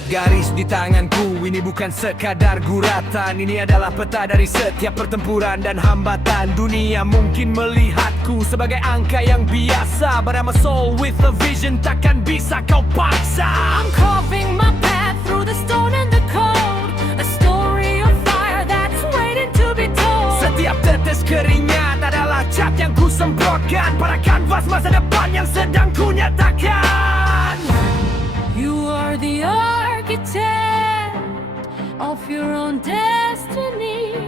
Lihat garis di tanganku, ini bukan sekadar guratan. Ini adalah peta dari setiap pertempuran dan hambatan. Dunia mungkin melihatku sebagai angka yang biasa, but I'm a soul with a vision, takkan bisa kau paksa. I'm carving my path through the stone and the cold, a story of fire that's waiting to be told. Setiap tetes keringat adalah cat yang ku semprotkan pada kanvas masa depan yang sedang ku nyatakan. You are the architect of your own destiny,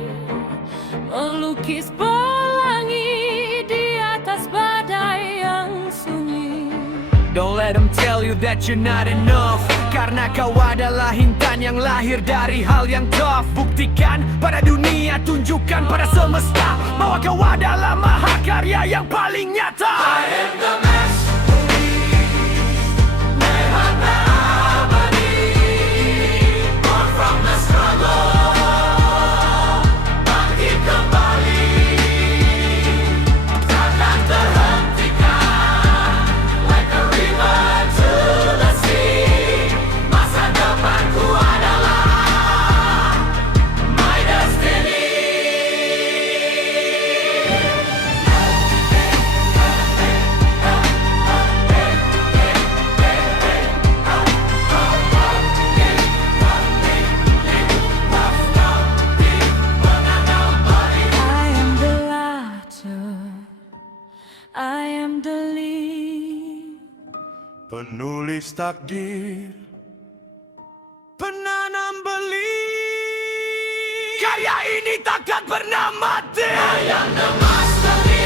melukis pelangi di atas badai yang sunyi. Don't let them tell you that you're not enough, karena kau adalah intan yang lahir dari hal yang tough. Buktikan pada dunia, tunjukkan pada semesta bahwa kau adalah mahakarya yang paling nyata. I am the penulis takdir, penanam benih. Karya ini takkan pernah mati. I am the masterpiece.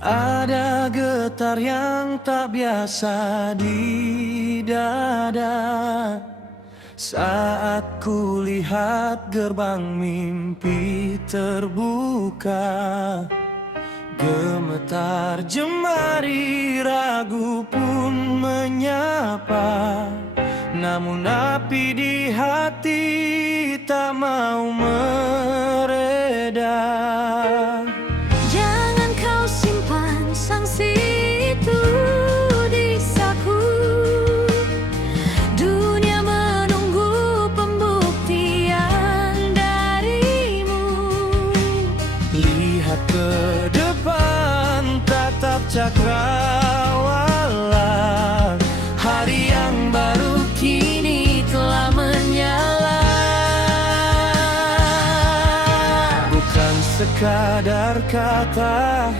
Ada getar yang tak biasa di dada saat ku lihat gerbang mimpi terbuka. Gemetar jemari, ragu pun menyapa, namun api di hati tak mau mereda. Sanksi itu di saku, dunia menunggu pembuktian darimu. Lihat ke depan, tatap cakrawala, hari yang baru kini telah menyala. Bukan sekadar kata,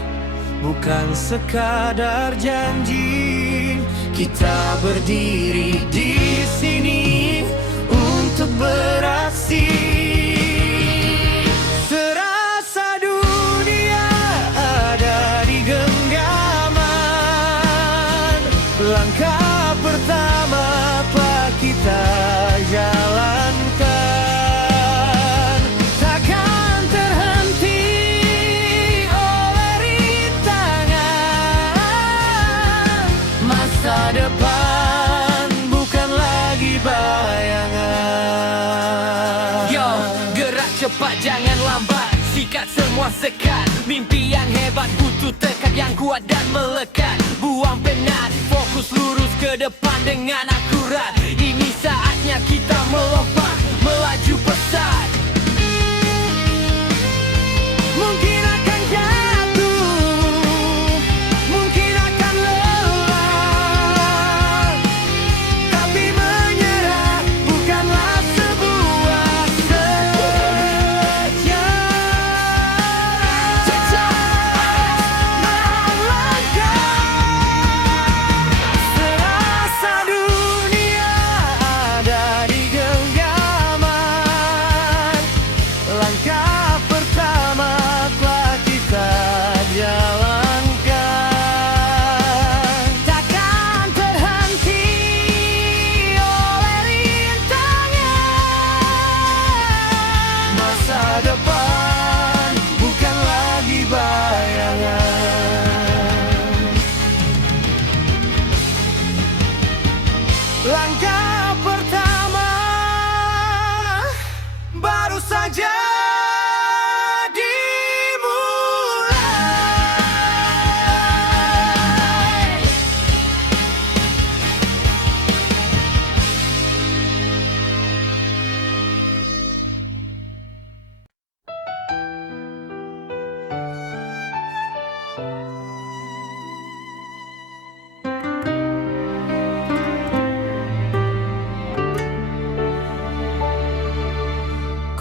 bukan sekadar janji, kita berdiri di sini untuk beraksi. Serasa dunia ada di genggaman, langkah pertama apa kita jalankan. Masa depan bukan lagi bayangan. Yo, gerak cepat jangan lambat, sikat semua sekat. Mimpi yang hebat butuh tekad yang kuat dan melekat. Buang penat, fokus lurus ke depan dengan akurat. Ini saatnya kita melompat, melaju pesat. Mungkin akan jatuh, mungkin akan lelah, tapi menyerah bukanlah sebuah sejarah. Melangkah serasa dunia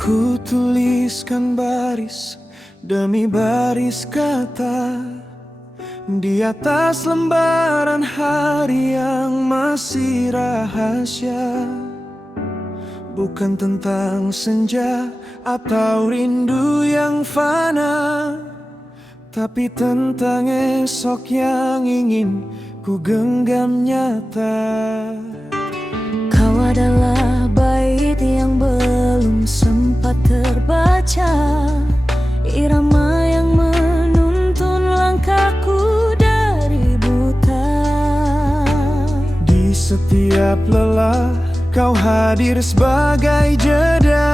Ku tuliskan baris demi baris kata di atas lembaran hari yang masih rahasia. Bukan tentang senja atau rindu yang fana, tapi tentang esok yang ingin ku genggam nyata. Kau adalah bait yang belum sempat terbaca, irama yang menuntun langkahku dari buta. Di setiap lelah kau hadir sebagai jeda,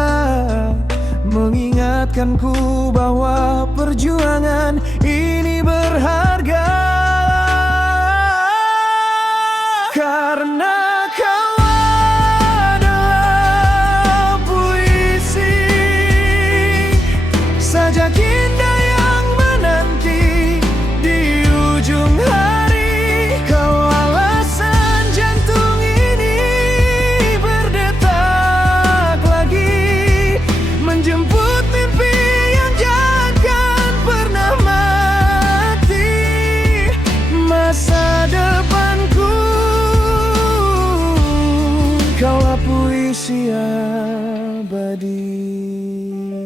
mengingatkanku bahwa perjuangan ini berharga. Karena kau adalah puisi, sajak indah yang menanti di ujung hari. Kau alasan jantung ini berdetak lagi, menjemput mimpi yang jangan pernah mati. Masa depanku, kaulah puisi abadi.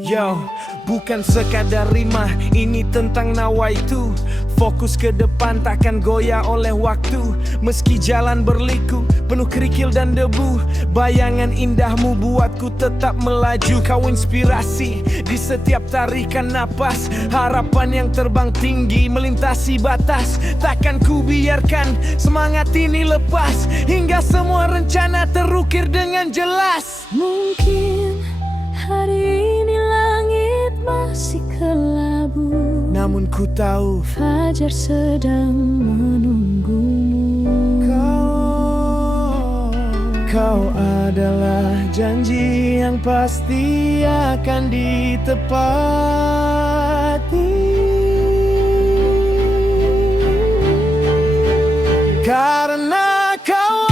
Yo, bukan sekadar rima, ini tentang nawaitu. Fokus ke depan takkan goyah oleh waktu. Meski jalan berliku, penuh kerikil dan debu, bayangan indahmu buatku tetap melaju. Kau inspirasi di setiap tarikan napas, harapan yang terbang tinggi melintasi batas. Takkan ku biarkan semangat ini lepas, hingga semua rencana terukir dengan jelas. Mungkin hari ini langit masih kelabu, Namun ku tahu fajar sedang menunggumu. Kau adalah janji yang pasti akan ditepati. Karena kau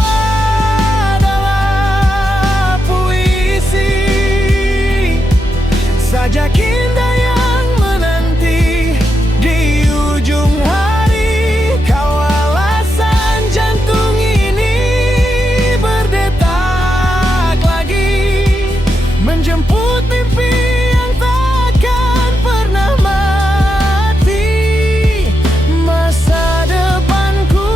adalah puisi, sajak indah yang menanti di ujung hari. Kau alasan jantung ini berdetak lagi, menjemput mimpi yang takkan pernah mati. Masa depanku,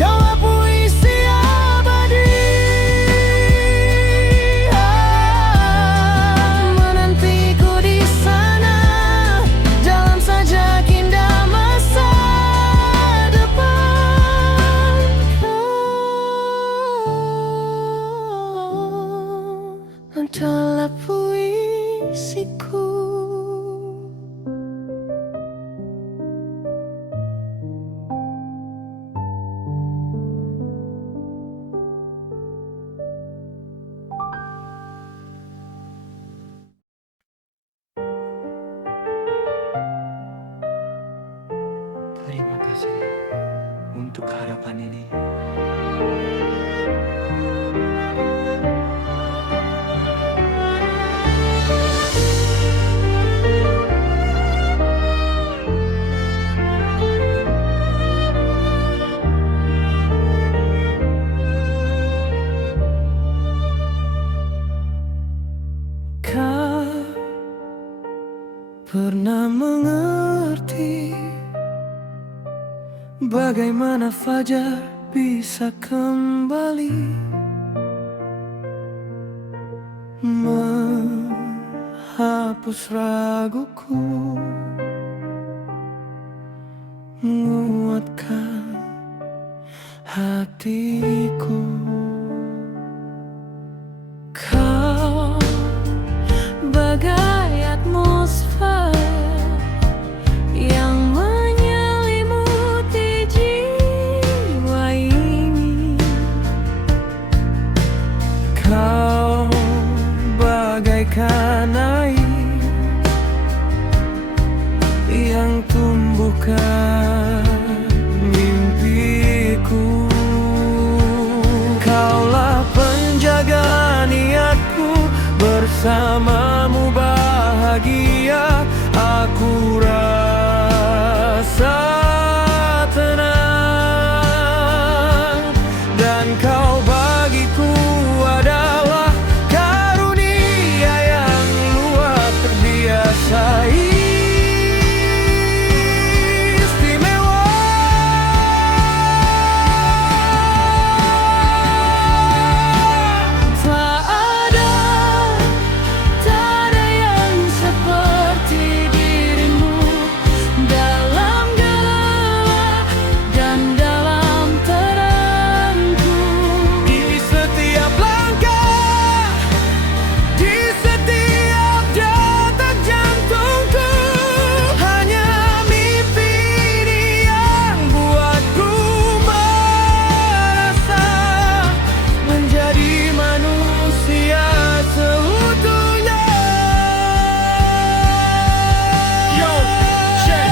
kaulah puisi abadi. Menantiku di sana dalam sajak indah masa depan. Kau adalah puisiku. Terima kasih untuk harapan ini. Kau pernah mengerti bagaimana fajar bisa kembali menghapus raguku, menguatkan hatiku. Kau bagai atmosfer yang menyelimuti jiwa ini. Kau bagaikan air yang tumbuhkan mimpiku. Kaulah penjaga niatku, bahagia, aku rasa tenang. Dan kau bagiku adalah karunia yang luar biasa istimewa. Tak ada yang seperti dirimu, dalam gelap dan dalam terangku. Di setiap langkah, di setiap detak jantungku, hanya mimpi ini yang buatku merasa menjadi manusia seutuhnya. Yo, check.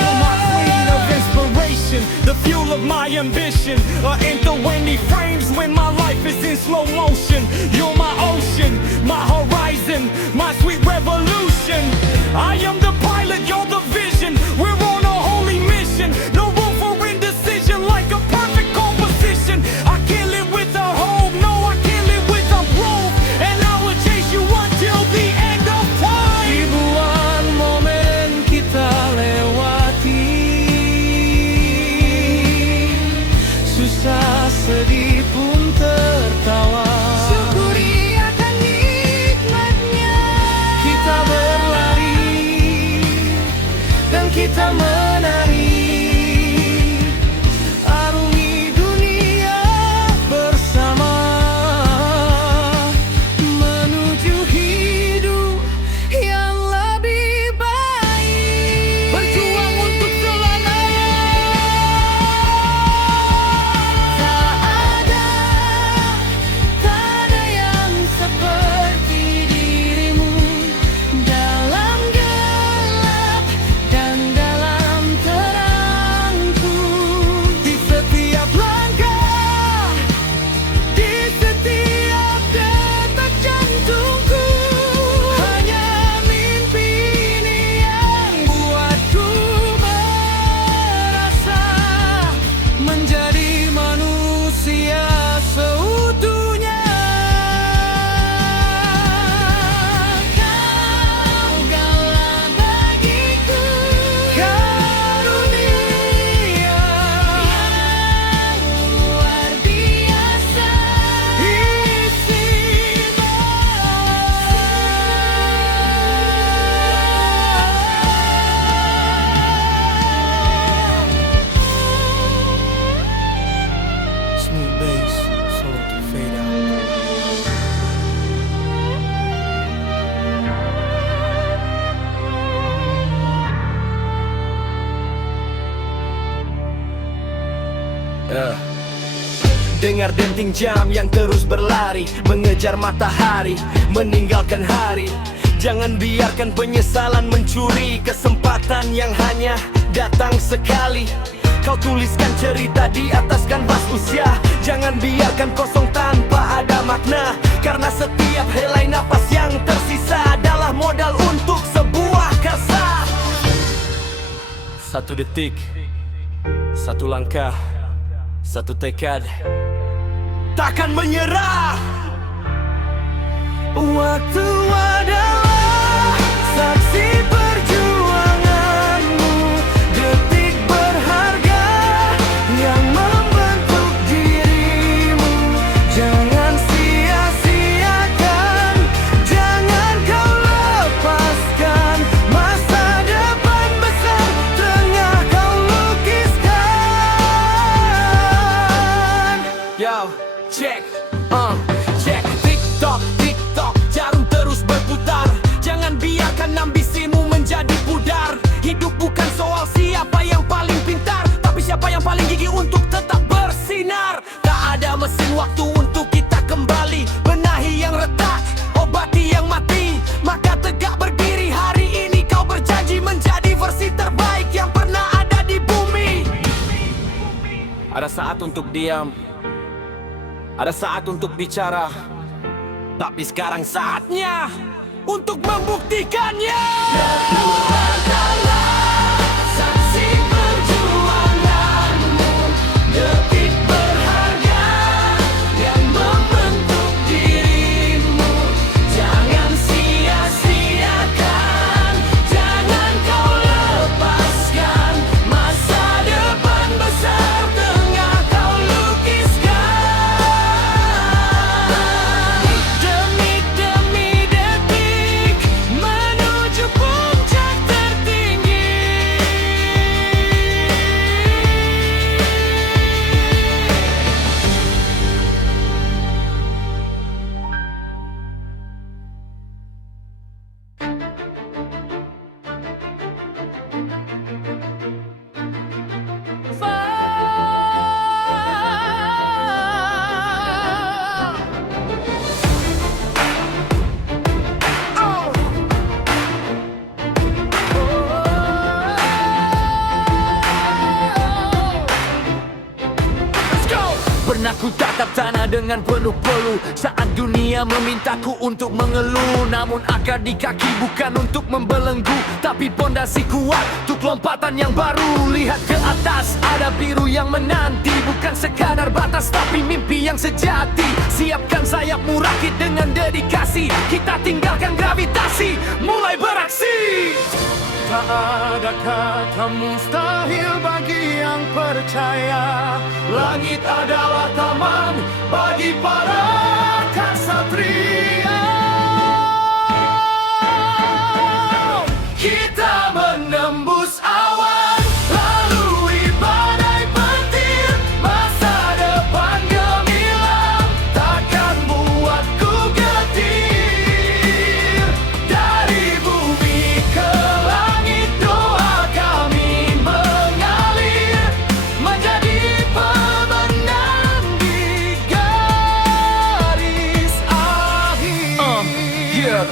You're my queen of inspiration, the fuel of my ambition. In the windy frames when my life is in slow motion. You're my ocean, my horizon, my sweet revolution. I am the pilot, you're the vision. We're on a holy mission. No room for indecision, like a perfect composition. I can't live without hope, no, I can't live without growth. And I will chase you until the end of time. Ribuan momen kita lewati, susah sedih pun tertawa. Syukuri akan nikmatnya. Kita berlari dan kita menari, arungi dunia bersama, menuju hidup yang lebih baik. Berjuang untuk selamanya. Tak ada yang seperti dirimu, dalam gelap dan dalam terangku. Di setiap langkah, di setiap detak jantungku, hanya mimpi ini yang buatku merasa menjadi manusia seutuhnya. Kaulah bagiku Karunia yang luar biasa istimewa. Smooth bass, solo to fade out. Dengar denting jam yang terus berlari, mengejar matahari, meninggalkan hari. Jangan biarkan penyesalan mencuri kesempatan yang hanya datang sekali. Kau tuliskan cerita di atas kanvas usia. Jangan biarkan kosong tanpa ada makna, karena setiap helai napas yang tersisa adalah modal untuk sebuah karsa. Satu detik, satu langkah, satu tekad, takkan menyerah. Waktu adalah saksi perjuanganmu, detik berharga yang membentuk dirimu. Jangan sia-siakan, jangan kau lepaskan masa depan besar tengah kau lukiskan. Yo, check, check. TikTok, jarum terus berputar. Jangan biarkan ambisimu menjadi pudar. Hidup bukan soal siapa yang paling pintar, tapi siapa yang paling gigih untuk tetap bersinar. Tak ada mesin waktu untuk kita kembali, benahi yang retak, obati yang mati. Maka tegak berdiri hari ini, kau berjanji menjadi versi terbaik yang pernah ada di bumi. Ada saat untuk diam, ada saat untuk bicara, tapi sekarang saatnya untuk membuktikannya. Saksi perjuanganmu, detik berharga yang membentuk dirimu. Jangan sia-siakan, jangan kau lepaskan masa depan besar tengah kau lukiskan. Demi detik menuju puncak tertinggi. Pernah ku tatap tanah dengan peluh-peluh saat dunia memintaku untuk mengeluh. Namun akar di kaki bukan untuk membelenggu, tapi pondasi kuat untuk lompatan yang baru. Lihat ke atas, ada biru yang menanti, bukan sekadar batas tapi mimpi yang sejati. Siapkan sayapmu rakit dengan dedikasi, kita tinggalkan gravitasi, mulai beraksi. Tak ada kata mustahil bagi yang percaya. Langit adalah taman bagi para ksatria. Kita menembus awan, lalui badai petir. Masa depan gemilang takkan buatku getir. Dari bumi ke langit doa kami mengalir, menjadi pemenang di garis akhir.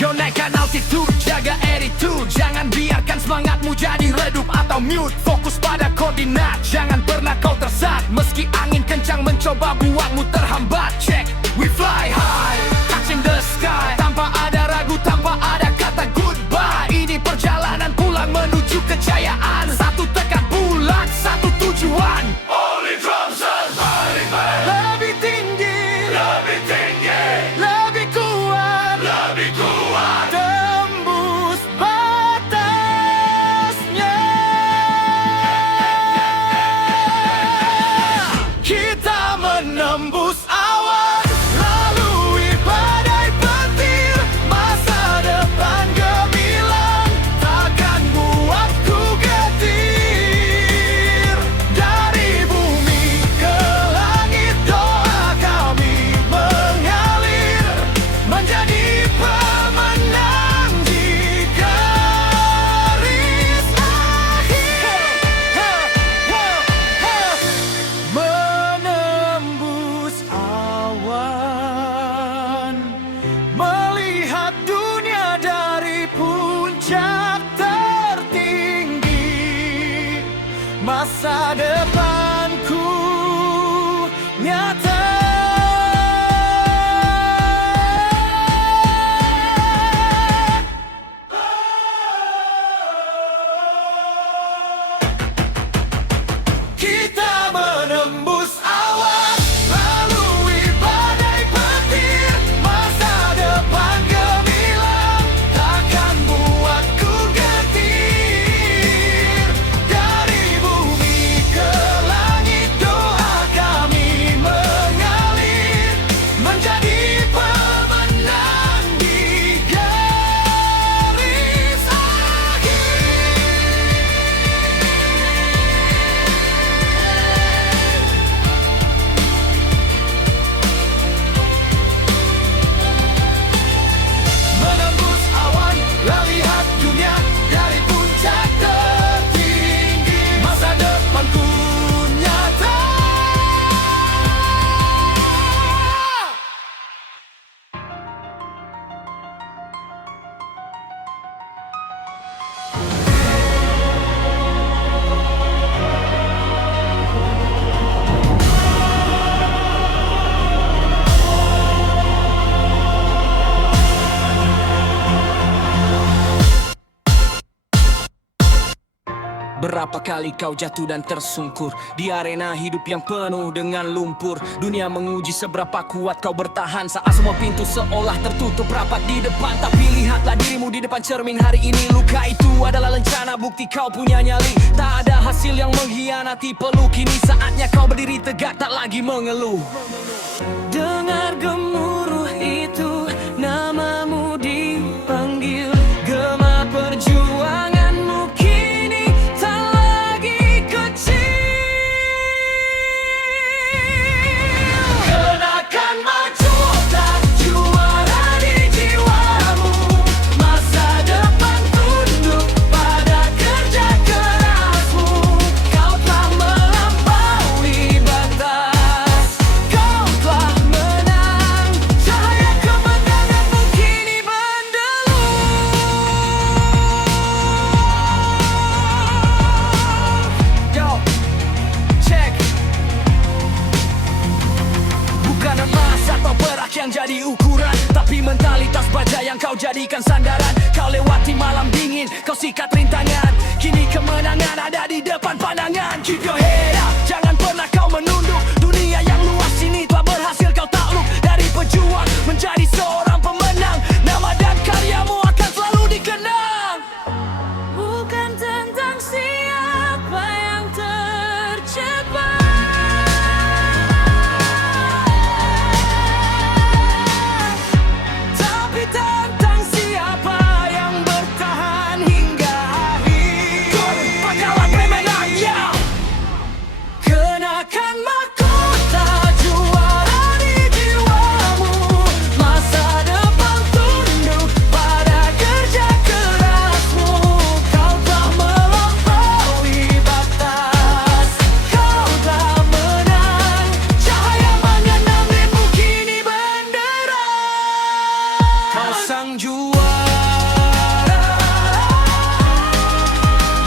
Yo, naikkan altitude, jaga attitude. Jangan biarkan semangatmu jadi redup atau mute. Fokus pada koordinat, jangan pernah kau tersesat. Meski angin kencang mencoba buatmu terhambat. Check, we fly high, touching the sky. Tanpa ada ragu, tanpa ada kata goodbye. Ini perjalanan pulang menuju kejayaan. Satu tekad bulat, satu tujuan. Only drums and fighting man. Lebih tinggi, lebih tinggi, lebih kuat, lebih kuat. Tembus batasnya. Kita menembus awan, Berapa kali kau jatuh dan tersungkur di arena hidup yang penuh dengan lumpur. Dunia menguji seberapa kuat kau bertahan saat semua pintu seolah tertutup rapat di depan. Tapi lihatlah dirimu di depan cermin hari ini. Luka itu adalah lencana, bukti kau punya nyali. Tak ada hasil yang mengkhianati peluk. Kini saatnya kau berdiri tegak, tak lagi mengeluh. Dengar gemuruh itu, namamu dipanggil. Gema perjuanganmu kini tak lagi kecil. Kenakan maju, tak juara di jiwamu. Masa depan tunduk pada kerja kerasmu. Kau telah melampaui batas, kau telah menang. Cahaya kemenanganmu kini mendeluh. Yo, check. Bukan emas atau perak yang jadi ukuran, tapi mentalitas baja yang kau jadikan sandaran. Kau lewati malam dingin, kau sikat rintangan. Kini kemenangan ada di depan pandangan. Keep your head up, jangan pernah kau menunduk. Dunia yang luas ini telah berhasil kau takluk. Dari pejuang menjadi seorang pemenang, nama dan karyamu akan selalu dikenang. Bukan tentang siapa yang tercepat, Tapi tentang siapa yang bertahan hingga akhir. Kau bakalan pemenang, ya. Kenakan mahkota juara di jiwamu. Masa depan tunduk pada kerja kerasmu. Kau telah melampaui batas, kau telah menang. Cahaya mengenangmu kini benderang. Kau sang juara,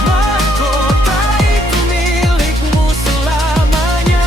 mahkota itu milikmu selamanya.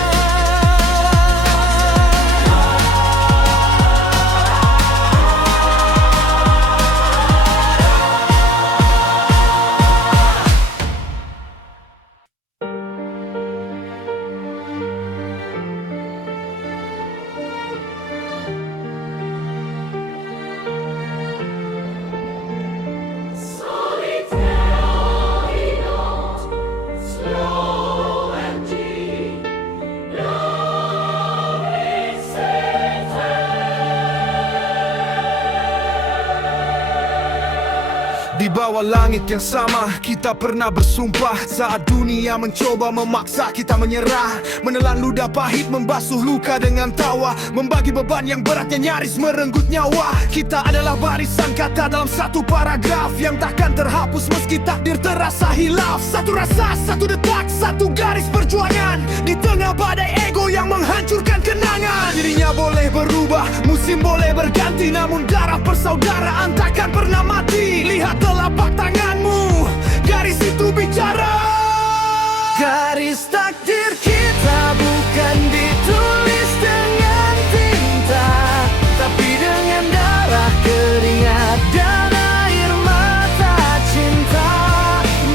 Di bawah langit yang sama, kita pernah bersumpah. Saat dunia mencoba memaksa kita menyerah, menelan ludah pahit, membasuh luka dengan tawa, membagi beban yang beratnya nyaris merenggut nyawa. Kita adalah barisan kata dalam satu paragraf yang takkan terhapus meski takdir terasa hilaf. Satu rasa, satu detak, satu garis perjuangan di tengah badai ego yang menghancurkan kenangan. Dirinya boleh berubah, musim boleh berganti, namun darah persaudaraan takkan pernah mati. Lihat telapak tanganmu, garis itu bicara. Garis takdir kita bukan ditulis dengan tinta, tapi dengan darah, keringat, dan air mata cinta.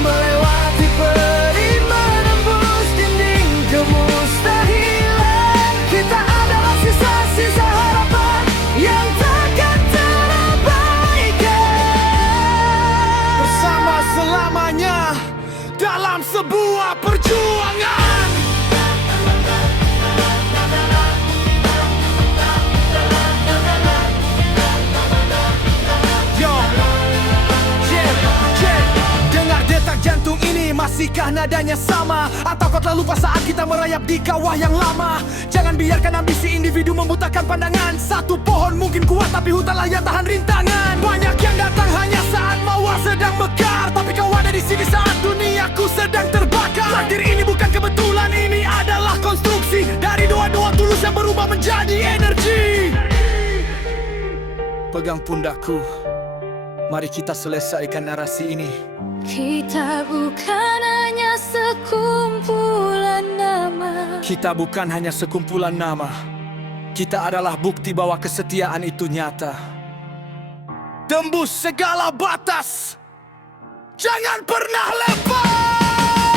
Melewati perih, menembus dinding kemustahilan. Kita adalah sisa-sisa harapan yang takkan terabaikan. Bersama selamanya dalam sebuah perjuangan. Yo, Jet, dengar detak jantung ini, masihkah nadanya sama? Atau kau telah lupa saat kita merayap di kawah yang lama? Jangan biarkan ambisi individu membutakan pandangan. Satu pohon mungkin kuat, tapi hutanlah yang tahan rintangan. Banyak yang datang hanya saat mawar sedang mekar, tapi kau ada di sini saat duniaku sedang terbakar. Takdir ini bukan kebetulan, ini adalah konstruksi dari doa-doa tulus yang berubah menjadi energi. Pegang pundakku, mari kita selesaikan narasi ini. kita bukan hanya sekumpulan nama. Kita bukan hanya sekumpulan nama, kita adalah bukti bahwa kesetiaan itu nyata. Tembus segala batas, jangan pernah lepas.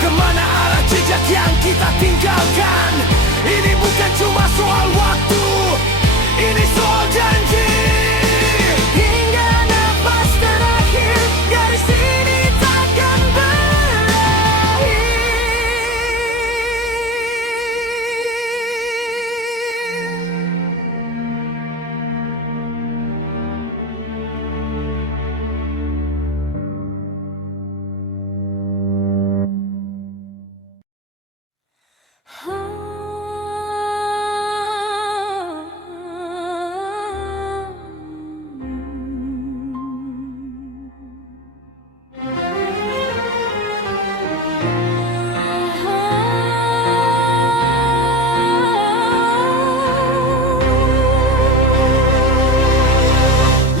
Kemana arah jejak yang kita tinggalkan? Ini bukan cuma soal waktu, ini soal janji. Hingga nafas terakhir, garis ini takkan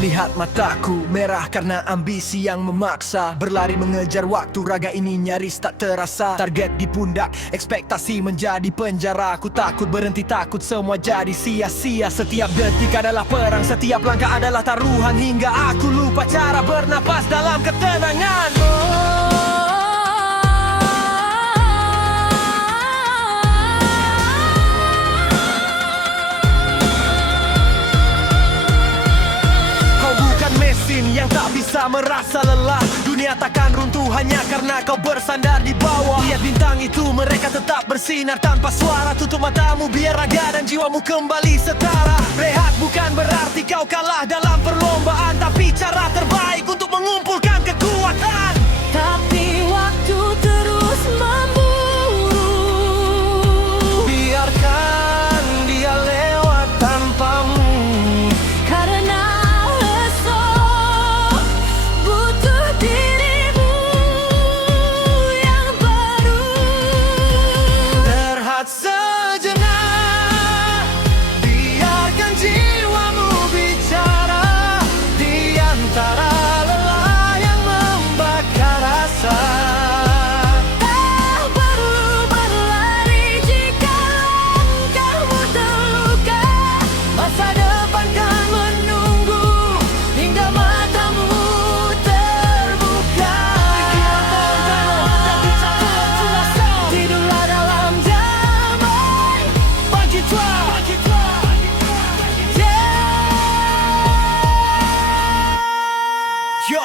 Lihat mataku merah karena ambisi yang memaksa. Berlari mengejar waktu, raga ini nyaris tak terasa. Target di pundak, ekspektasi menjadi penjara. Aku takut berhenti, takut semua jadi sia-sia. Setiap detik adalah perang, setiap langkah adalah taruhan. Hingga aku lupa cara bernapas dalam ketenangan. Yang tak bisa merasa lelah. Dunia takkan runtuh hanya karena kau bersandar di bawah. Lihat bintang itu, mereka tetap bersinar tanpa suara. Tutup matamu biar raga dan jiwamu kembali setara. Rehat bukan berarti kau kalah dalam perlombaan, tapi cara terbaik untuk mengumpulkan kekuatan. Tapi waktu terus memburu. Biarkan dia lewat tanpamu. Karena esok butuh dirimu yang baru. Terhat sejenak, biarkan jiwamu bicara. Di antara lelah yang membakar rasa, Tak perlu berlari jika langkahmu terluka. masa depan kan menunggu hingga matamu terbuka. Tidurlah dalam damai, bangkitlah. Yo,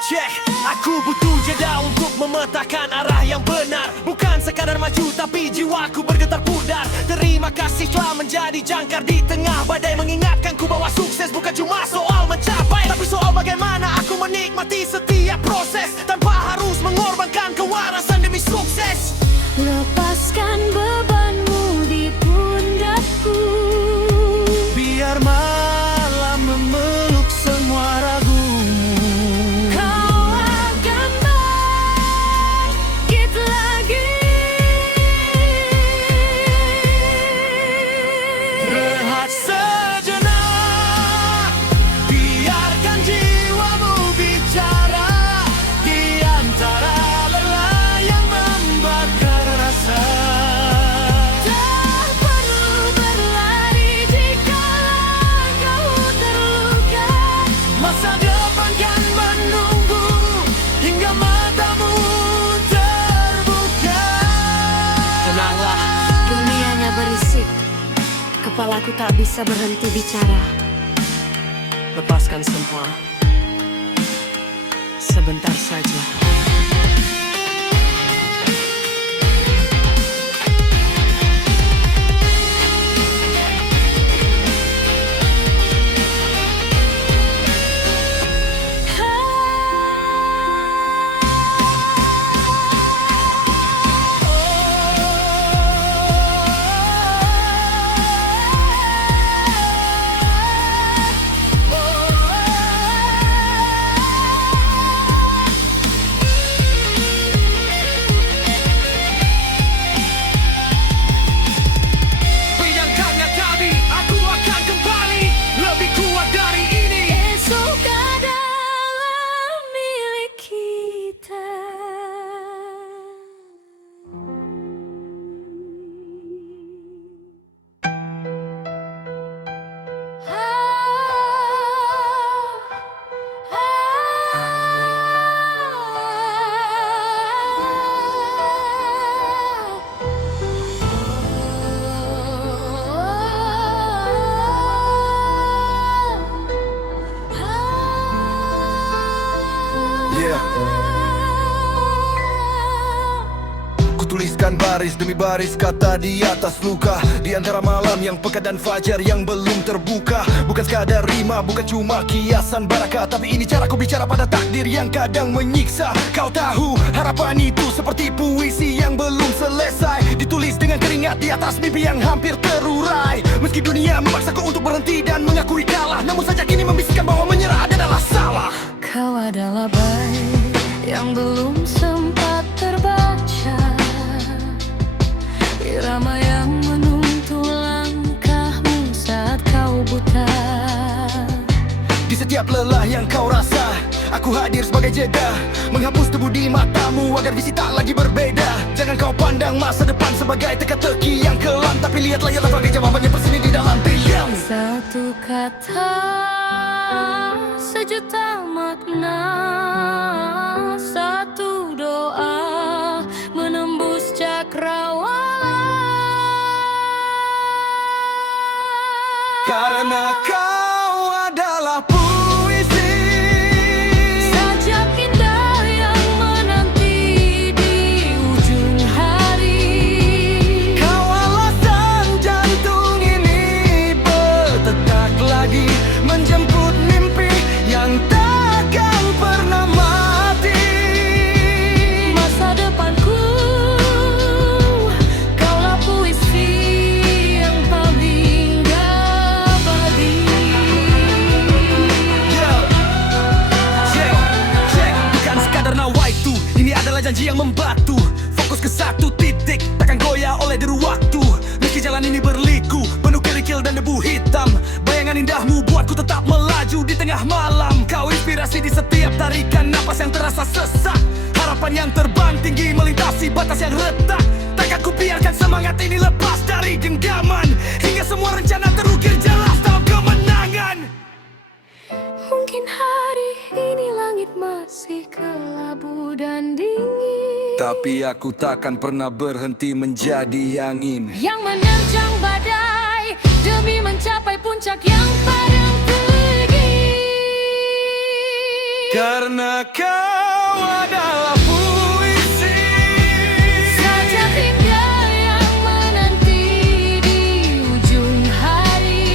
check. Aku butuh jeda untuk memetakan arah yang benar. Bukan sekadar maju tapi jiwaku bergetar pudar. Terima kasih telah menjadi jangkar di tengah badai, mengingatkanku bahwa sukses bukan cuma soal mencapai, tapi soal bagaimana aku menikmati setiap proses tanpa harus mengorbankan kewarasan demi sukses. Lepaskan bebanmu di pundakku. Biar malam memeluk semua ragumu. Kau akan bangkit lagi. Rehat sejenak, biarkan jiwamu bicara. Di antara lelah yang membakar rasa, Tak perlu berlari jika langkahmu terluka. masa depan kan menunggu hingga matamu terbuka. Tenanglah, Dunianya berisik, kepalaku tak bisa berhenti bicara. lepaskan semua sebentar saja. tuliskan baris demi baris kata di atas luka. Di antara malam yang pekat dan fajar yang belum terbuka. Bukan sekadar rima, bukan cuma kiasan baraka, tapi ini caraku bicara pada takdir yang kadang menyiksa. Kau tahu harapan itu seperti puisi yang belum selesai, ditulis dengan keringat di atas mimpi yang hampir terurai. Meski dunia memaksaku untuk berhenti dan mengakui kalah, namun saja kini membisikkan bahwa menyerah adalah salah. Kau adalah baik yang belum sempat terbaca, irama yang menuntun langkahmu saat kau buta. Di setiap lelah yang kau rasa, aku hadir sebagai jeda, menghapus debu di matamu agar visi tak lagi berbeda. Jangan kau pandang masa depan sebagai teka-teki yang kelam, tapi lihatlah ia sebagai jawabannya bersembunyi di dalam diam. Satu kata, sejuta makna, satu doa menembus cakrawala. Karena kau adalah puisi, Sajak indah yang menanti di ujung hari. kau alasan jantung ini berdetak lagi, menjemput mimpi yang takkan pernah mati. Masa depanku, kaulah puisi yang paling abadi. Cek, bukan sekadar nawaitu, ini adalah janji yang membatu. Fokus ke satu titik, takkan goyah oleh deru waktu. Meski jalan ini berliku, penuh kerikil dan debu hitam, bayangan indahmu buatku tetap melaju di tengah malam. Kau inspirasi di setiap tarikan napas yang terasa sesak, harapan yang terbang tinggi melintasi batas yang retak. Takkan ku biarkan semangat ini lepas dari genggaman, hingga semua rencana terukir jelas dalam kemenangan. Mungkin hari ini langit masih kelabu dan dingin, Tapi aku takkan pernah berhenti menjadi angin yang menerjang badai demi mencapai puncak yang padang tinggi. karena kau adalah puisi. Sajak indah yang menanti di ujung hari.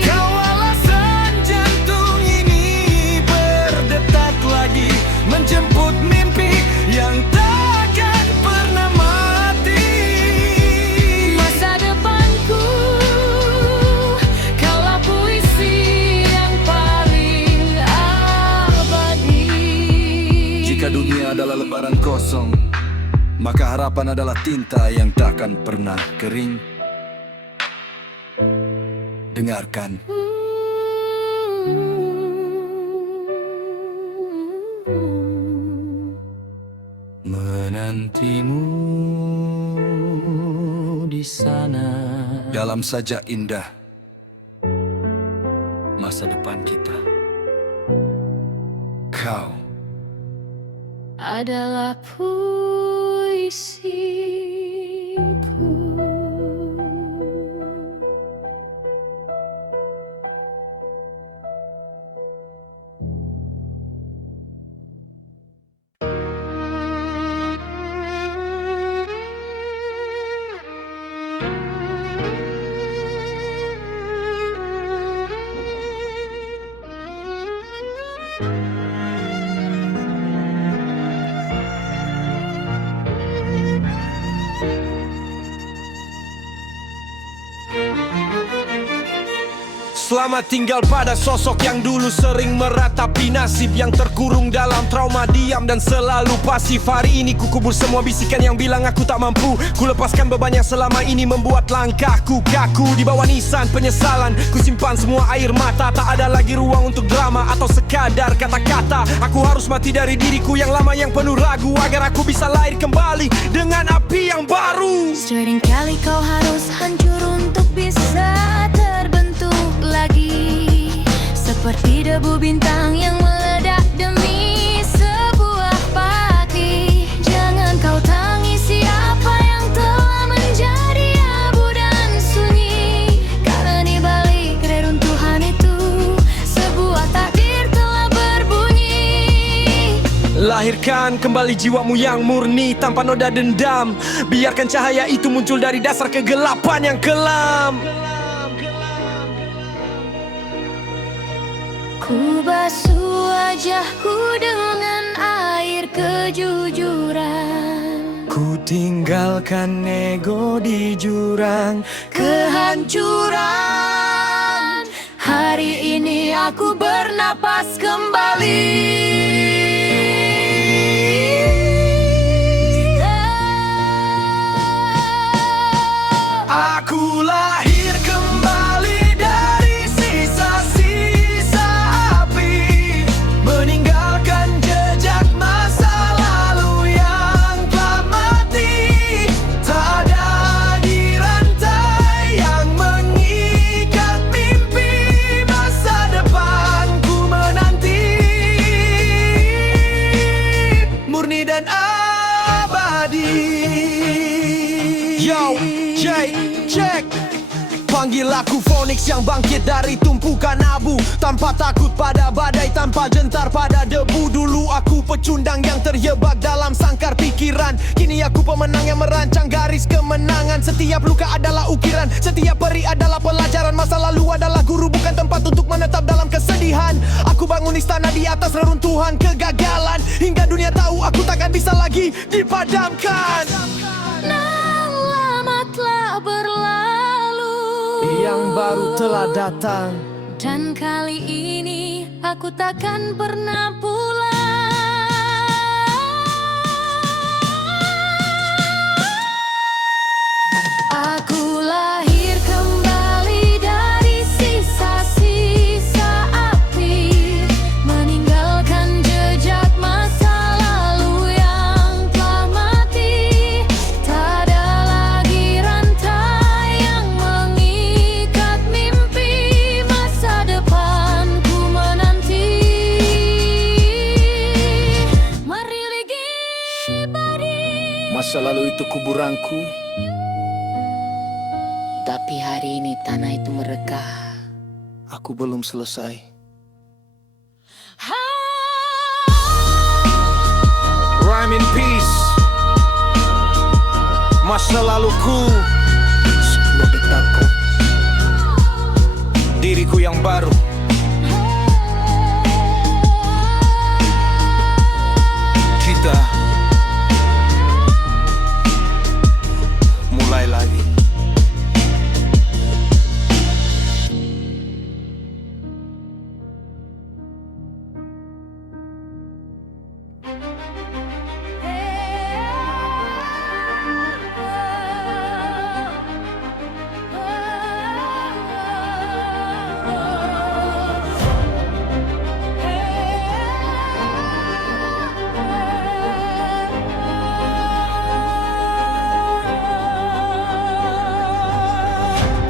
Kau alasan jantung ini berdetak lagi, menjemput mimpi yang takkan pernah mati. Masa depanku, kaulah puisi yang paling abadi. Jika dunia adalah lembaran kosong, maka harapan adalah tinta yang takkan pernah kering. Dengarkan. Menantimu di sana, dalam saja indah masa depan kita. Kau adalah puisiku. Selamat tinggal pada sosok yang dulu sering meratapi nasib, yang terkurung dalam trauma diam dan selalu pasif. Hari ini ku kubur semua bisikan yang bilang aku tak mampu. Ku lepaskan beban yang selama ini membuat langkahku kaku. Di bawah nisan penyesalan, ku simpan semua air mata. Tak ada lagi ruang untuk drama atau sekadar kata-kata. Aku harus mati dari diriku yang lama yang penuh ragu, agar aku bisa lahir kembali dengan api yang baru. Seringkali kau harus hancur untuk bisa terbentuk lagi, seperti debu bintang yang meledak demi sebuah pagi. Jangan kau tangisi apa yang telah menjadi abu dan sunyi, karena di balik reruntuhan itu sebuah takdir telah berbunyi. Lahirkan kembali jiwamu yang murni tanpa noda dendam. Biarkan cahaya itu muncul dari dasar kegelapan yang kelam. Ku basuh wajahku dengan air kejujuran. Ku tinggalkan ego di jurang Kehancuran. Hari ini aku bernapas kembali. Aku lahir kembali dari sisa-sisa api, meninggalkan jejak masa lalu yang telah mati. Tak ada di rantai yang mengikat mimpi masa depanku menanti, murni dan abadi. Yo, check. Panggil aku Phoenix yang bangkit dari tumpukan abu, tanpa takut pada badai, tanpa gentar pada debu. Dulu aku pecundang yang terjebak dalam sangkar pikiran. Kini aku pemenang yang merancang garis kemenangan. Setiap luka adalah ukiran, setiap peri adalah pelajaran. Masa lalu adalah guru, bukan tempat untuk menetap dalam kesedihan. Aku bangun istana di atas reruntuhan kegagalan, hingga dunia tahu aku takkan bisa lagi dipadamkan. Telah berlalu, Yang baru telah datang. dan kali ini aku takkan pernah pulang. Aku lahir kembali dari sisa-sisa api, meninggalkan jejak masa lalu yang telah mati. Tak ada lagi rantai yang mengikat mimpi masa depanku menanti. Mari lagi badi. Masa lalu itu kuburanku, Tapi hari ini tanah itu merekah. aku belum selesai. Rhyme in peace. Masa laluku, sebelum ditakut, diriku yang baru. Kita mulai lagi.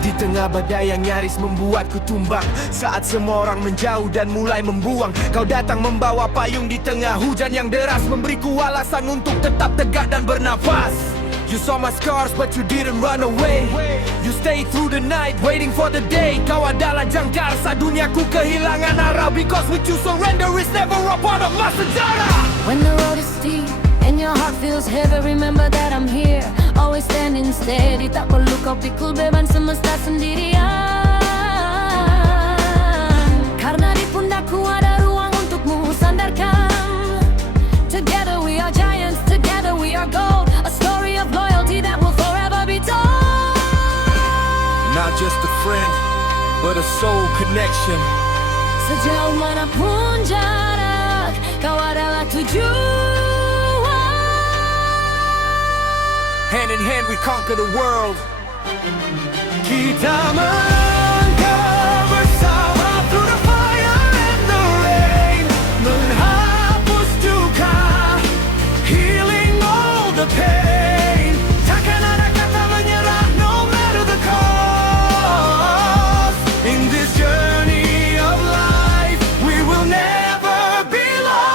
Di tengah badai yang nyaris membuatku tumbang, saat semua orang menjauh dan mulai membuang, kau datang membawa payung di tengah hujan yang deras, memberiku alasan untuk tetap tegak dan bernafas. You saw my scars but you didn't run away. You stayed through the night waiting for the day. Kau adalah jangkar saat duniaku kehilangan arah, because with you surrender is never a part of my sejarah. When the road is steep and your heart feels heavy, remember that I'm here, always standing steady. Tak perlu kau pikul beban semesta sendirian, karena di pundakku ada ruang untukmu sandarkan. Together we are giants, together we are gold. A story of loyalty that will forever be told. Not just a friend, but a soul connection. Sejauh manapun jarak, kau adalah tujuan. Hand in hand we conquer the world. Kita melangkah bersama through the fire and the rain, menghapus duka, healing all the pain. Takkan ada kata menyerah, no matter the cost. In this journey of life, we will never be lost.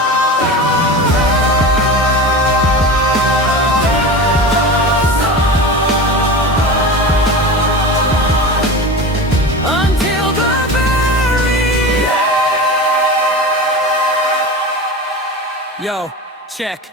Until the very end. Yo, check.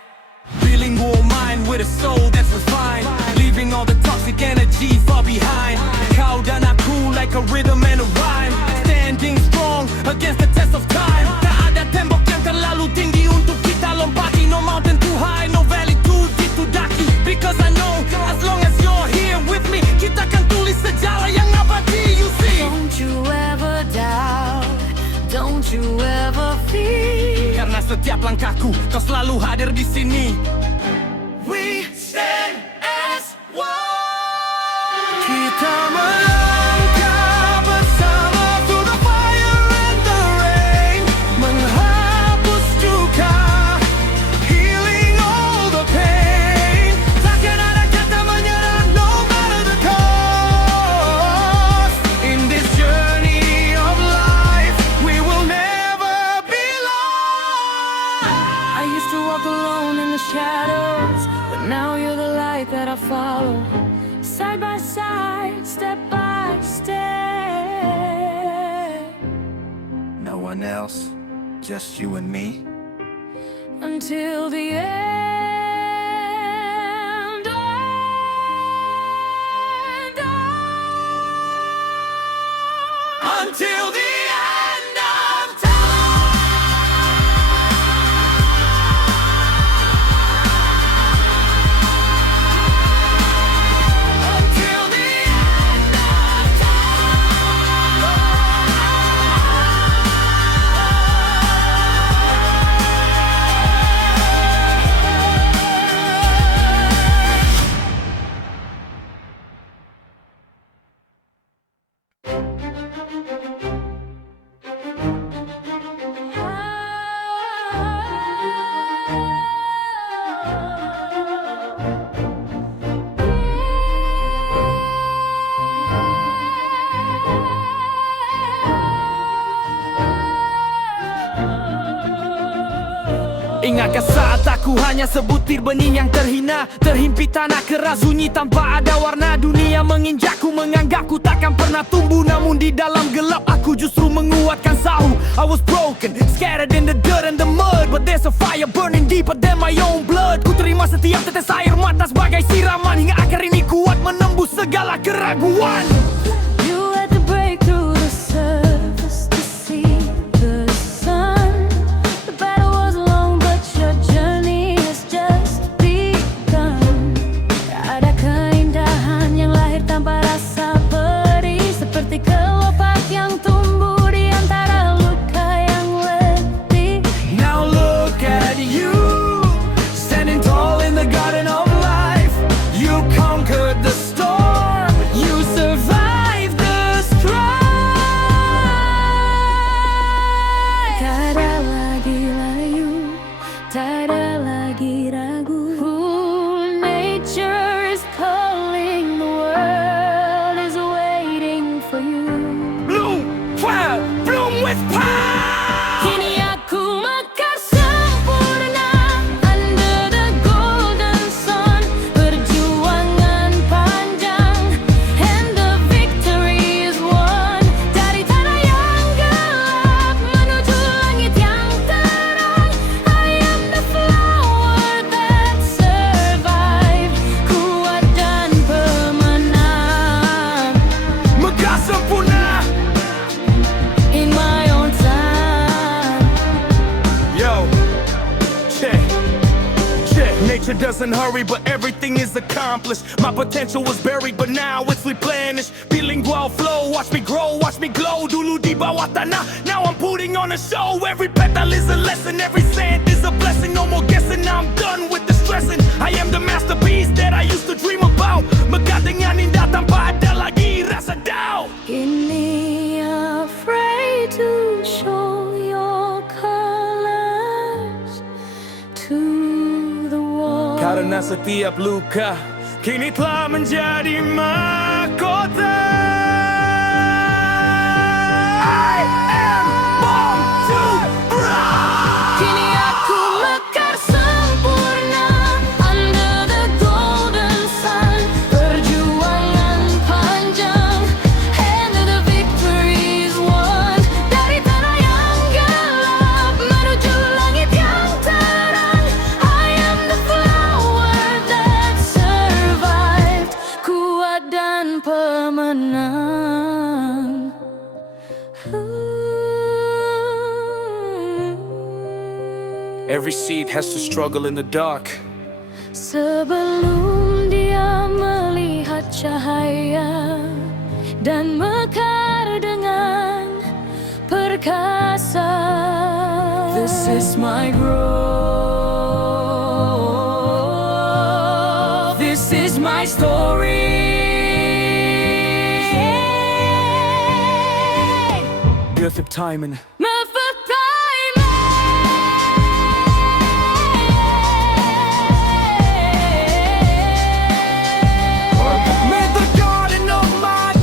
bilingual mind with a soul that's refined, leaving all the toxic energy far behind. Kau dan aku like a rhythm and a rhyme, standing strong against the test of time. Tak ada tembok yang terlalu tinggi untuk kita lompati. No mountain too high, no valley too deep to daki. Because I know as long as you're here with me, kita kan tulis sejarah yang abadi. You see, Don't you ever doubt, don't you ever fear. karena setiap langkahku kau selalu hadir di sini. We Stand as one. Kita melangkah bersama through the fire and the rain, menghapus duka, healing all the pain. Takkan ada kata menyerah, no matter the cost. In this journey of life, we will never be lost. I used to walk alone in the shadows, but now you're the light that I follow. Side by side, step by step, No one else, just you and me. until the end. Until the end of time. Until the end of Ingatkah saat aku hanya sebutir benih yang terhina, terhimpit tanah keras sunyi tanpa ada warna. Dunia menginjakku, menganggapku takkan pernah tumbuh, namun di dalam gelap aku justru menguatkan sahu. I was broken, scattered in the dirt and the mud, but there's a fire burning deeper than my own blood. Ku terima setiap tetes air mata sebagai siraman, hingga akhir ini kuat menembus segala keraguan. You had to break through the surface to see the sun. The battle was long, but your journey has just begun. Ada keindahan yang lahir tanpa rasa perih, seperti kelopak yang tumbuh di antara luka yang letih. Now look at you, standing tall in the garden of life. You conquered the storm, you survived the strife. Tak ada lagi layu, tak ada lagi ragu. Nature is calling, the world is waiting for you. Bloom, fire, bloom with power. Kini aku mekar sempurna under the golden sun. Perjuangan panjang and the victory is won. Dari tanah yang gelap menuju langit yang terang. I am the flower that survived, kuat dan pemenang. Megah sempurna. In my own time. Yo, check, check. Nature doesn't hurry, but everything is accomplished. My potential was buried, but now it's replenished. Bilingual flow, watch me grow, watch me glow. Dulu di bawah tanah, now I'm putting on a show. Every petal is a lesson, every sand is a blessing. No more guessing, now I'm done with the stressing. I am the masterpiece that I used to dream about. Megah dengan indah tanpa ada lagi rasa doubt. Kini afraid to show your colors to the world. Karena setiap luka kini telah menjadi mahkota. I am born to rise. Kini aku mekar sempurna under the golden sun. Perjuangan panjang and the victory is won. Dari tanah yang gelap menuju langit yang terang. I am the flower seed has to struggle in the dark. Sebelum dia melihat cahaya dan mekar dengan perkasa. This is my growth. This is my story. Birth of time and Made the garden of my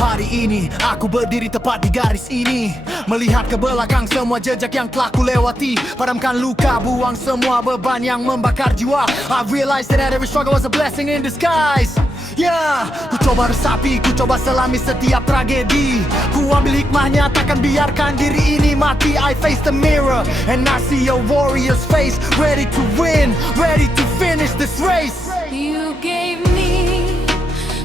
Hari ini aku berdiri tepat di garis ini, melihat ke belakang semua jejak yang telah ku lewati. Padamkan luka, buang semua beban yang membakar jiwa. I realized that every struggle was a blessing in disguise. Yeah, ku coba resapi, ku coba selami setiap tragedi. Ku ambil hikmahnya, takkan biarkan diri ini mati. I face the mirror and I see a warrior's face, ready to win, ready to finish this race. You gave me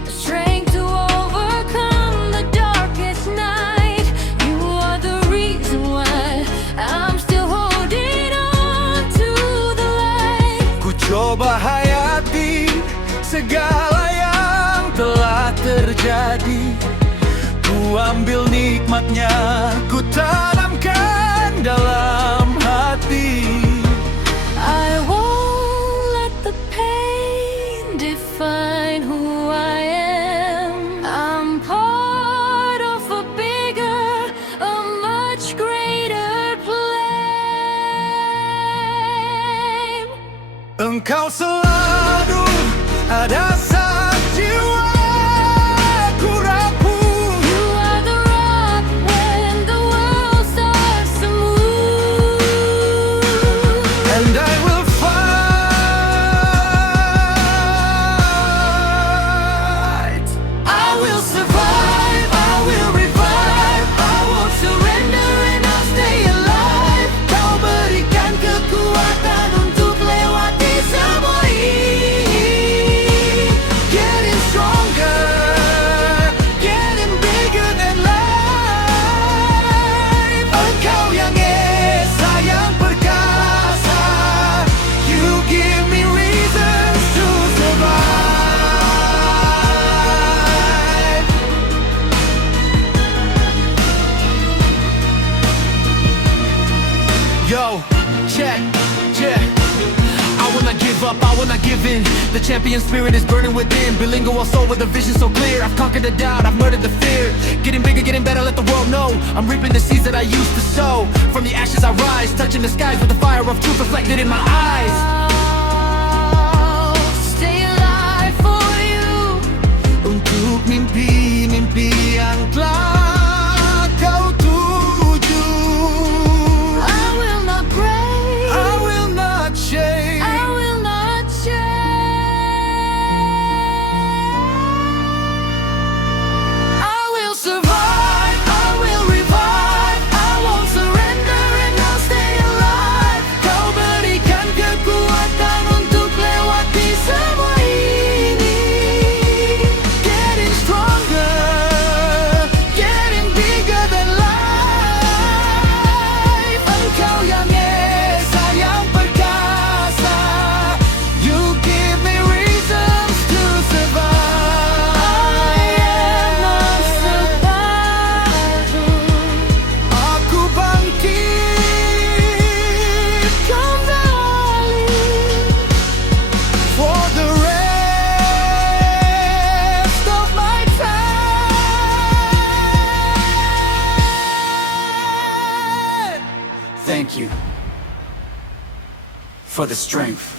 the strength to overcome the darkest night. You are the reason why I'm still holding on to the light. ku coba hayati segala yang telah terjadi. Ku ambil nikmatnya, ku tanamkan dalam hati. I won't let the pain define who I am. I'm part of a bigger, a much greater plan. Engkau selalu ada saat jiwaku rapuh. You are the rock when the world starts to move. And I will fight. I will survive, I will revive. I won't surrender and I'll stay alive. Kau berikan kekuatan untuk lewati semua ini. Getting stronger, getting bigger than life. Engkau yang esa, yang perkasa. You give me reasons to survive. Yo, check, check. I will not give up, I will not give in. The champion spirit is burning within. Bilingual soul with a vision so clear. I've conquered the doubt, I've murdered the fear. Getting bigger, getting better, let the world know. I'm reaping the seeds that I used to sow. From the ashes I rise, touching the skies with the fire of truth reflected in my eyes. I'll stay alive for you. Untuk mimpi-mimpi yang telah kau tuju. I will not break. I will not shake. I will not change. I will survive, I will revive. I won't surrender and I'll stay alive. Kau berikan kekuatan untuk lewati semua ini. Getting stronger, getting bigger than life. Engkau yang esa, yang perkasa. You give me reasons to survive. Aku bangkit kembali for the rest of my time. Thank you for the strength.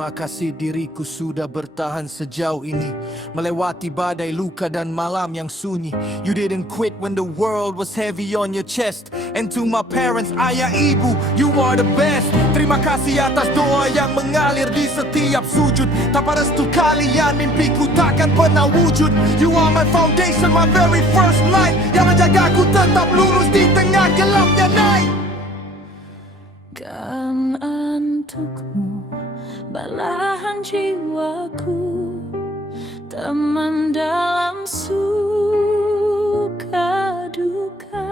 Terima kasih diriku sudah bertahan sejauh ini, melewati badai luka dan malam yang sunyi. You didn't quit when the world was heavy on your chest. And to my parents, ayah ibu, you are the best. Terima kasih atas doa yang mengalir di setiap sujud. Tanpa restu kalian, mimpiku takkan pernah wujud. You are my foundation, my very first light, yang menjagaku tetap lurus di tengah gelapnya night. Kan untukmu belahan jiwaku, teman dalam suka duka,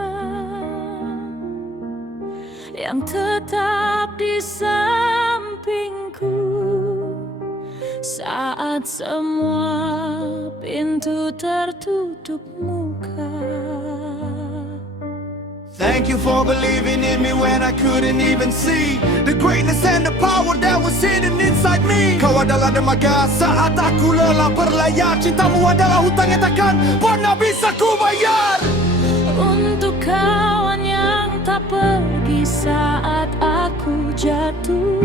yang tetap di sampingku saat semua pintu tertutup muka. Thank you for believing in me when I couldn't even see the greatness and the power that was hidden inside me. Kau adalah dermaga saat aku lelah berlayar. Cintamu adalah hutang yang takkan pernah bisa ku bayar. Untuk kawan yang tak pergi saat aku jatuh,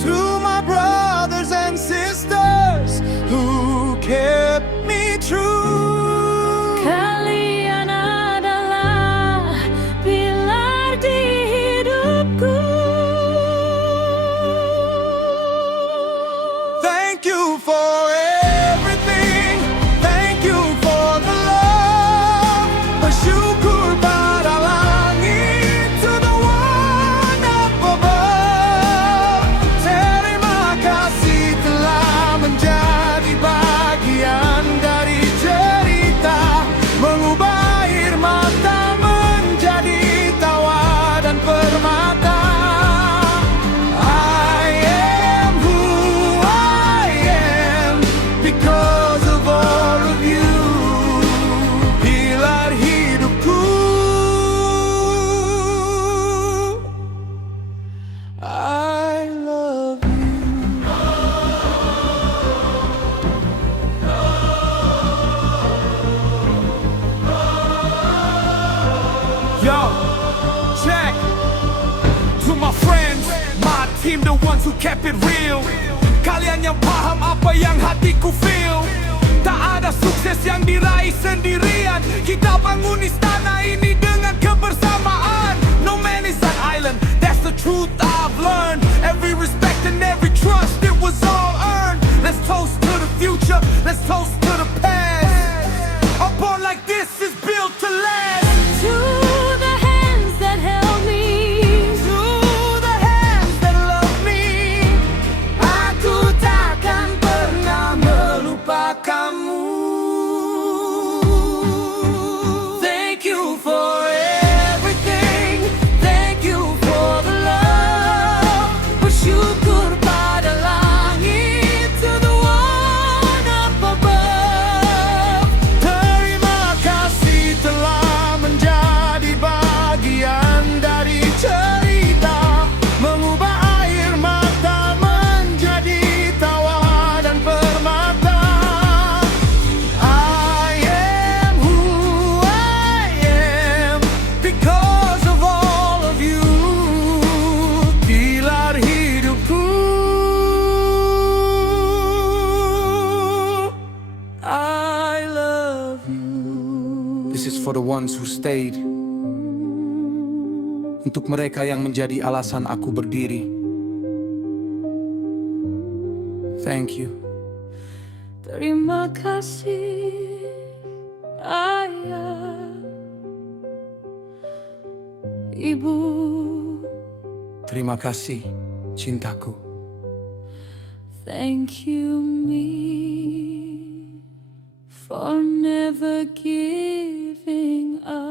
To my brothers and sisters who kept me true. kalian adalah pilar di hidupku. Thank you for everything. Thank you for the love. Bersyukur pada langit, to the one up above. Terima kasih telah menjadi bagian dari cerita, mengubah air mata menjadi tawa dan permata. I am who I am because of all of you. Pilar hidupku, I love you. Yo, check. To my friends, my team, the ones who kept it real. Kalian yang paham apa yang hatiku feel. Tak ada sukses yang diraih sendirian. Kita bangun istana ini dengan kebersamaan. No man is an island, that's the truth I've learned. Every respect and every trust, it was all earned. Let's toast to the future, let's toast to the past. A bond like this is built to last. To the hands that held me, To the hands that love me, aku takkan pernah melupakanmu. Thank you for everything. Thank you for the love. bersyukur pada langit, to the one up above. Terima kasih telah menjadi bagian dari cerita, mengubah air mata menjadi tawa dan permata. I am who I am because of all of you. Pilar hidupku, I love you. This is for the ones who stayed. Untuk mereka yang menjadi alasan aku berdiri. Thank you. Terima kasih, ayah, ibu. Terima kasih, cintaku. Thank you, me, for never giving up.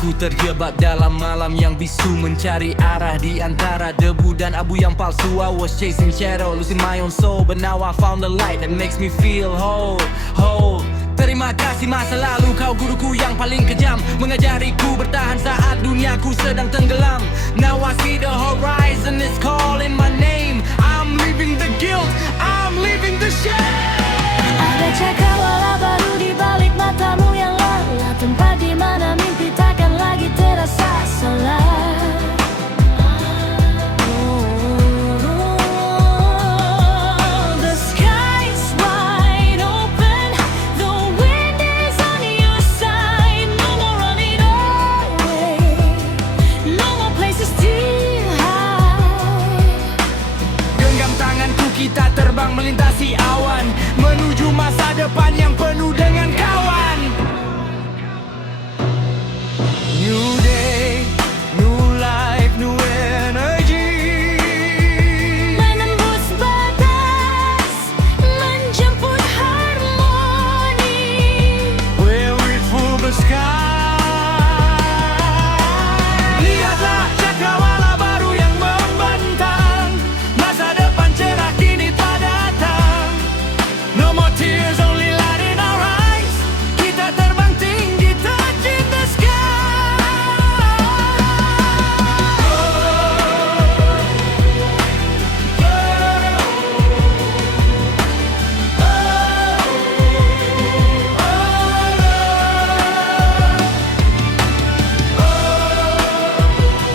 Aku terjebak dalam malam yang bisu, mencari arah di antara debu dan abu yang palsu. I was chasing shadow, losing my own soul, but now I found the light that makes me feel whole. Terima kasih masa lalu, kau guruku yang paling kejam, mengajariku bertahan saat duniaku sedang tenggelam. Now I see the horizon is calling my name. I'm leaving the guilt, I'm leaving the shame. Ada cakrawala baru di balik matamu yang lelah, tempat di mana mimpi takkan lagi terasa salah. The sky's wide open, the wind is on your side. No more running away, no more places to hide. Genggam tanganku, kita terbang melintasi awan, menuju masa depan yang penuh dengan kawan. New day, new life, new energy. Menembus batas, menjemput harmoni. We're with full the sky. Lihatlah cakrawala baru yang membentang, masa depan cerah kini telah datang. No more tears, only light in our eyes. Kita terbang tinggi, touching the sky.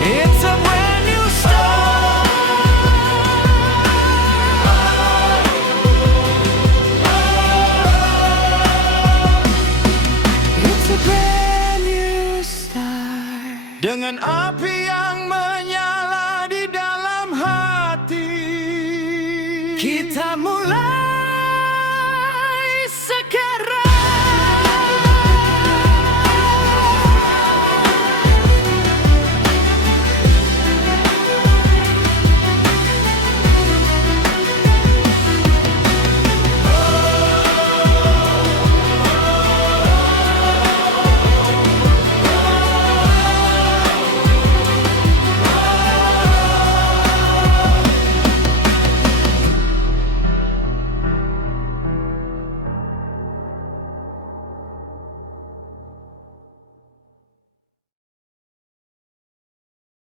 It's a brand new start. It's a brand new start. Dengan api yang menyala di dalam hati, kita mulai